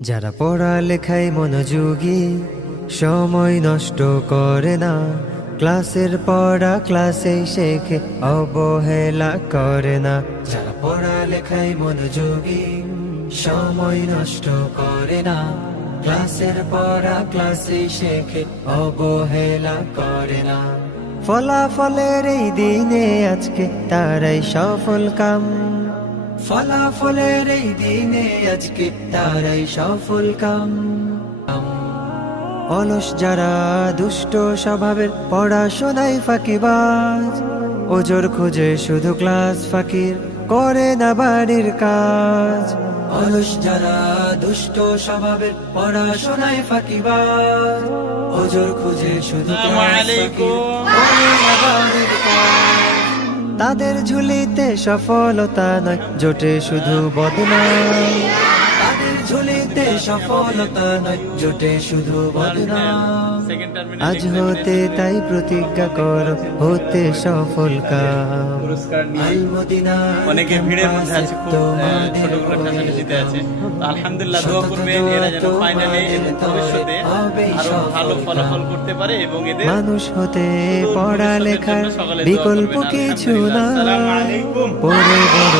যারা পড়ালেখায় মনোযোগী, সময় নষ্ট করে না, ক্লাসের পড়া ক্লাসেই শেখে, অবহেলা করে না। যারা পড়ালেখায় মনোযোগী, সময় নষ্ট করে না, ক্লাসের পড়া ক্লাসেই শেখে, অবহেলা করে না। ফলাফলের এই দিনে আজকে তারাই সফল কাম। ফলাফলের এই দিনে আজকে তারাই সফল কাম। অলস যারা দুষ্ট স্বভাবের পড়াশোনায় ফাঁকিবাজ ওজোর খুঁজে শুধু ক্লাস ফাঁকির করে না বাড়ির কাজ। অলস যারা দুষ্ট স্বভাবের পড়াশোনায় ফাঁকিবাজ ওজোর খুঁজে শুধু ক্লাস ফাঁকির করে না বাড়ির কাজ তাদের ঝুলিতে সফলতা নয় জোটে শুধু বদনাম। সফলতা নয় জোটে শুধু বদনাম। আজ হতে তাই প্রতিজ্ঞা কর হতে সফল কাম। অনেকে ভিড়ের মধ্যে আছে খুব আহ, ছোটগুলো ঠাসাঠাসিতে আছে। আলহামদুলিল্লাহ দোয়া করবেন এরা যেন ফাইনালে ভবিষ্যতে আরও ভালো ফলাফল করতে পারে এবং এদের মানুষ হতে পড়ালেখার বিকল্প কিছু না আলহামদুলিল্লাহ। আসসালামু আলাইকুম। পড়ে বড়